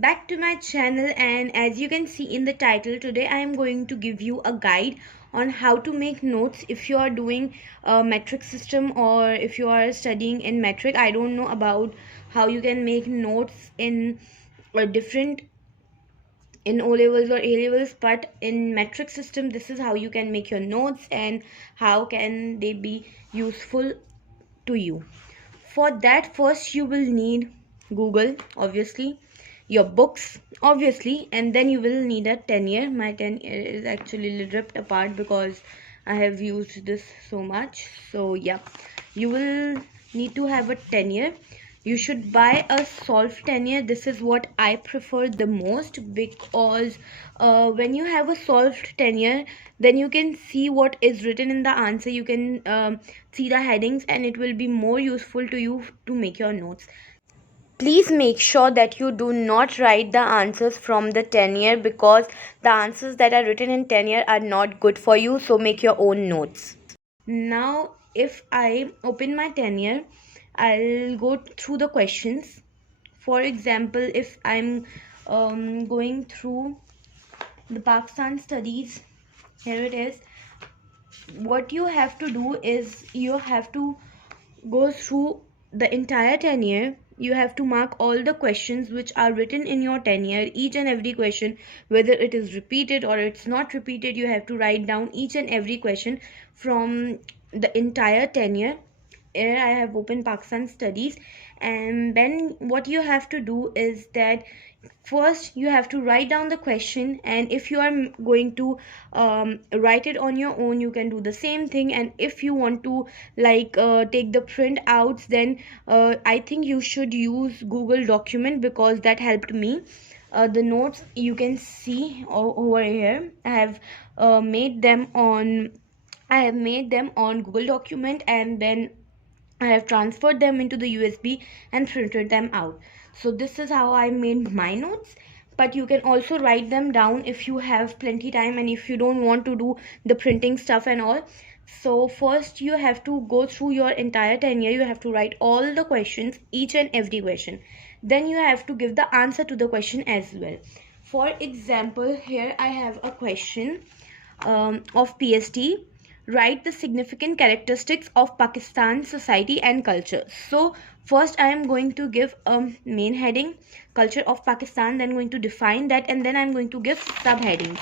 welcome back to my channel. And as you can see in the title, today I am going to give you a guide on how to make notes if you are doing a metric system or if you are studying in metric. I don't know about how you can make notes in different in O levels or A levels, but in metric system this is how you can make your notes and how can they be useful to you. For that, first you will need Google, obviously, your books, obviously, and then you will need a 10-year. My 10-year is actually ripped apart because I have used this so much. So yeah, you will need to have a 10-year. You should buy a solved 10-year. This is what I prefer the most, because when you have a solved 10-year, then you can see what is written in the answer. You can see the headings, and it will be more useful to you to make your notes. Please make sure that you do not write the answers from the 10-year, because the answers that are written in 10-year are not good for you. So make your own notes. Now, if I open my 10-year, I'll go through the questions. For example, if I'm going through the Pakistan studies, here it is. What you have to do is you have to go through the entire 10-year. You have to mark all the questions which are written in your 10-year, each and every question, whether it is repeated or it's not repeated. You have to write down each and every question from the entire 10-year. Here I have opened Pakistan studies, and then what you have to do is that first you have to write down the question, and if you are going to write it on your own, you can do the same thing. And if you want to take the print outs, then I think you should use Google document, because that helped me. The notes you can see over here, I have made them on Google document, and then I have transferred them into the USB and printed them out. So this is how I made my notes. But you can also write them down if you have plenty time and if you don't want to do the printing stuff and all. So first you have to go through your entire 10-year. You have to write all the questions, each and every question. Then you have to give the answer to the question as well. For example, here I have a question of PST. Write the significant characteristics of Pakistan society and culture. So first I am going to give a main heading, culture of Pakistan, then going to define that, and then I'm going to give subheadings.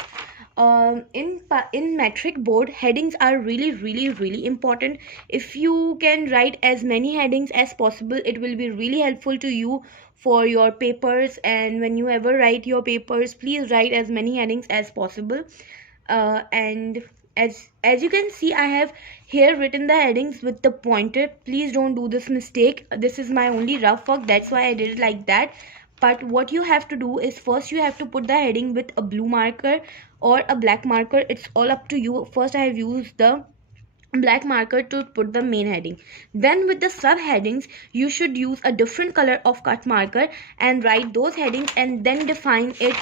In metric board, headings are really important. If you can write as many headings as possible, it will be really helpful to you for your papers. And when you ever write your papers, please write as many headings as possible. And as you can see, I have here written the headings with the pointer. Please don't do this mistake. This is my only rough work, that's why I did it like that. But what you have to do is first you have to put the heading with a blue marker or a black marker. It's all up to you. First I have used the black marker to put the main heading. Then with the subheadings, you should use a different color of cut marker and write those headings, and then define it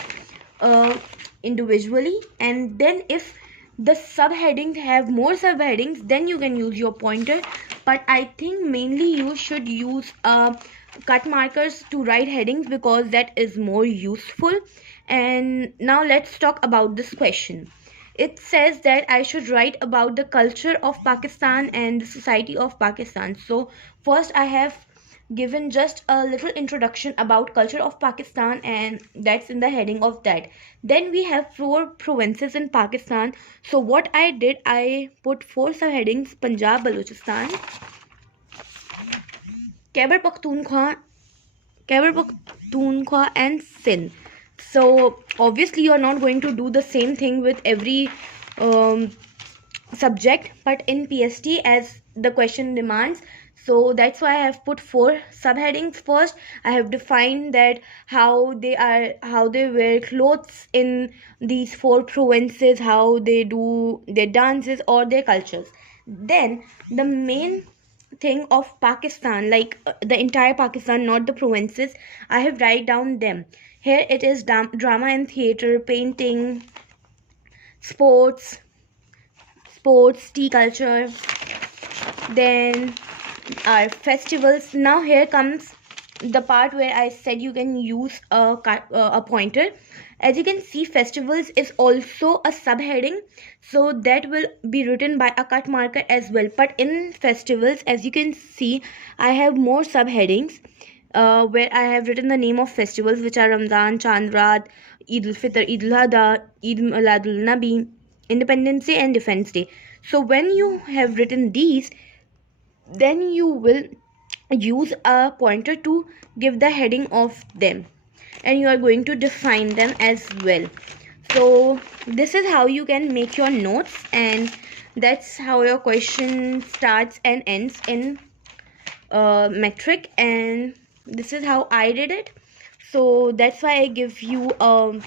individually. And then if the subheadings have more subheadings, then you can use your pointer. But I think mainly you should use cut markers to write headings, because that is more useful. And now let's talk about this question. It says that I should write about the culture of Pakistan and the society of Pakistan. So first I have given just a little introduction about culture of Pakistan, and that's in the heading of that. Then we have 4 provinces in Pakistan. So what I did, I put 4 subheadings: Punjab, Balochistan, Khyber Pakhtunkhwa and Sindh. So obviously you are not going to do the same thing with every subject, but in PST, as the question demands, so that's why I have put 4 subheadings. First I have defined that how they wear clothes in these 4 provinces, how they do their dances or their cultures. Then the main thing of Pakistan, the entire Pakistan, not the provinces, I have write down them. Here it is: drama and theater, painting, sports, tea culture, then our festivals. Now here comes the part where I said you can use a pointer. As you can see, festivals is also a subheading, so that will be written by a cut marker as well. But in festivals, as you can see, I have more subheadings where I have written the name of festivals, which are Ramzan, Chandrat, Eid al-Fitr, Eid al-Adha, Eid al-Nabi, Independence Day and Defense Day. So when you have written these, then you will use a pointer to give the heading of them, and you are going to define them as well. So this is how you can make your notes, and that's how your question starts and ends in metric, and this is how I did it. So that's why I give you a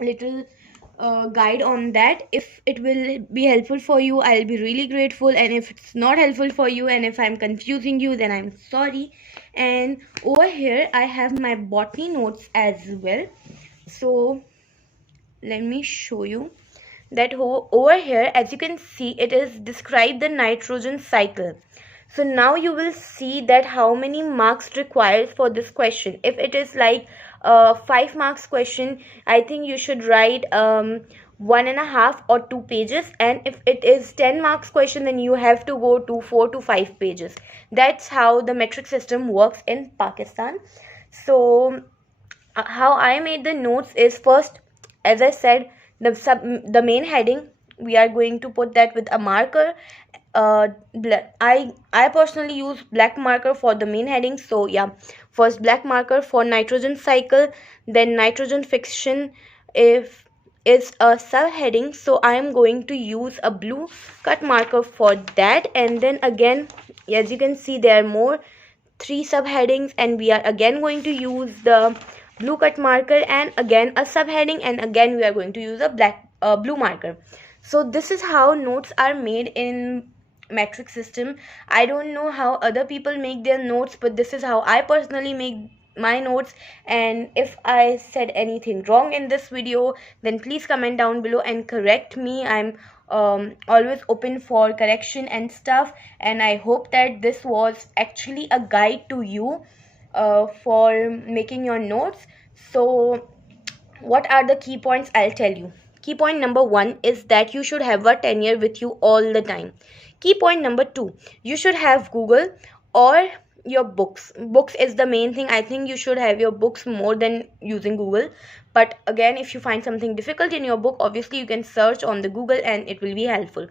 little guide on that. If it will be helpful for you, I'll be really grateful, and if it's not helpful for you and if I'm confusing you, then I'm sorry. And over here I have my botany notes as well, so let me show you that over here, as you can see, it is describe the nitrogen cycle. So now you will see that how many marks required for this question. If it is like 5 marks question, I think you should write 1.5 or 2 pages, and if it is 10 marks question, then you have to go to 4 to 5 pages. That's how the metric system works in Pakistan. So how I made the notes is, first, as I said, the main heading, we are going to put that with a marker. I personally use black marker for the main heading. So yeah, first black marker for nitrogen cycle, then nitrogen fixation if is a subheading, so I am going to use a blue cut marker for that. And then again, as you can see, there are more 3 subheadings, and we are again going to use the blue cut marker, and again a subheading, and again we are going to use a blue marker. So this is how notes are made in metric system. I don't know how other people make their notes, but this is how I personally make my notes. And if I said anything wrong in this video, then please comment down below and correct me. I'm always open for correction and stuff, and I hope that this was actually a guide to you for making your notes. So what are the key points? I'll tell you. Key point number 1 is that you should have a tenure with you all the time. Key point number 2, you should have Google or your books. Books is the main thing. I think you should have your books more than using Google. But again, if you find something difficult in your book, obviously you can search on the Google and it will be helpful.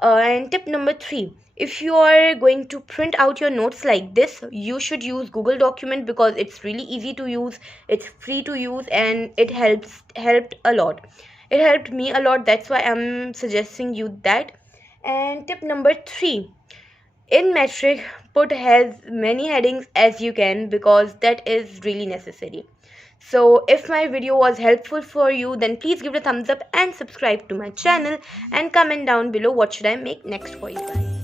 And tip number 3, if you are going to print out your notes like this, you should use Google document, because it's really easy to use, it's free to use, and it helped a lot. It helped me a lot, that's why I'm suggesting you that. And tip number 3, in metric, put as many headings as you can, because that is really necessary. So if my video was helpful for you, then please give it a thumbs up and subscribe to my channel, and comment down below what should I make next for you guys.